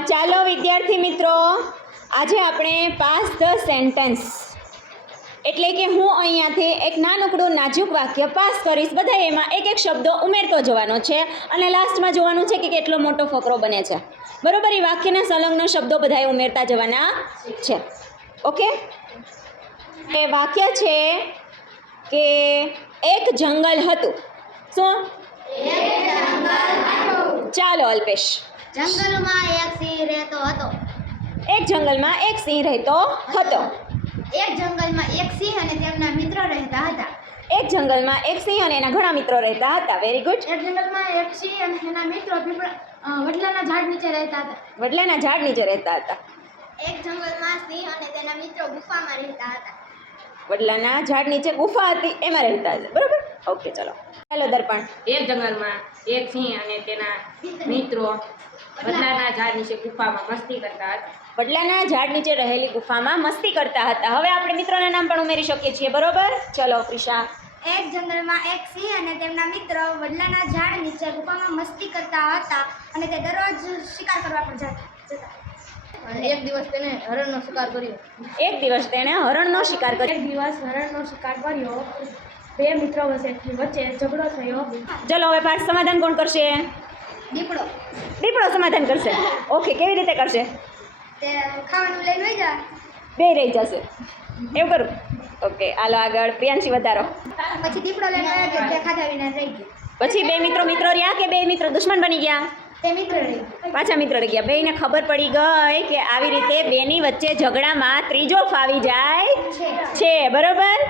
ચાલો વિદ્યાર્થી મિત્રો, આજે આપણે પાસ ધ સેન્ટેન્સ એટલે કે હું અહીંયાથી એક નાનકડું નાજુક વાક્ય પાસ કરીશ. બધા એમાં એક એક શબ્દો ઉમેરતો જવાનો છે અને લાસ્ટમાં જોવાનું છે કે કેટલો મોટો ફકરો બને છે. બરોબર? એ વાક્યના સંલગ્ન શબ્દો બધાએ ઉમેરતા જવાના છે. ઓકે? એ વાક્ય છે કે એક જંગલ હતું. શું? ચાલો અલ્પેશ. જંગલમાં એક સિંહ રહેતો હતો. એક જંગલમાં એક સિંહ રહેતો હતો. એક જંગલમાં એક સિંહ અને તેમના મિત્રો રહેતા હતા. એક જંગલમાં એક સિંહ અને એના ઘણા મિત્રો રહેતા હતા. Very good. એક જંગલમાં એક સિંહ અને એના મિત્રો વડલાના ઝાડ નીચે રહેતા હતા. વડલાના ઝાડ નીચે રહેતા હતા. એક જંગલમાં સિંહ અને તેના મિત્રો ગુફામાં રહેતા હતા. વડલાના ઝાડ નીચે ગુફા હતી, એમાં રહેતા હતા. બરોબર? ઓકે, ચલો. ચાલો દર્પણ. એક જંગલમાં એક સિંહ અને તેના મિત્રો વડલાના ઝાડ નીચે ગુફામાં મસ્તી કરતા હતા. વડલાના ઝાડ નીચે રહેલી ગુફામાં મસ્તી કરતા હતા. હવે આપણે મિત્રોના નામ પણ ઉમેરી શકીએ છીએ. બરોબર? ચલો પ્રિશા. એક જંગલમાં એક સિંહ અને તેમના મિત્રો વડલાના ઝાડ નીચે ગુફામાં મસ્તી કરતા હતા અને તે દરરોજ શિકાર કરવા પર જતા. એક દિવસ તેને હરણનો શિકાર કર્યો. એક દિવસ તેણે હરણનો શિકાર કર્યો. એક દિવસ હરણનો શિકાર કર્યો. બે મિત્રો વચ્ચે ઝઘડો થયો. ચલો હવે પાઠ સમાધાન કોણ કરશે? દીપડો દીપડો સમાધાન કરશે. ઓકે, કેવી રીતે કરશે? તે ખાવાનું લઈને વઈ જાય. બે રહી જશે. એવું કરું? ઓકે, હાલો આગળ. પ્રિયાંશી વધારો. પછી દીપડો લઈને વયા ગયો. તે ખાધા વિના રહી ગયો. પછી બે મિત્રો રહ્યા કે બે મિત્રો દુશ્મન બની ગયા? તે મિત્ર રહી ગયો. પાછા મિત્ર રહી ગયા. બેયને ખબર પડી ગઈ કે આવી રીતે બેની વચ્ચે ઝઘડામાં ત્રીજો ફાવી જાય છે. બરોબર?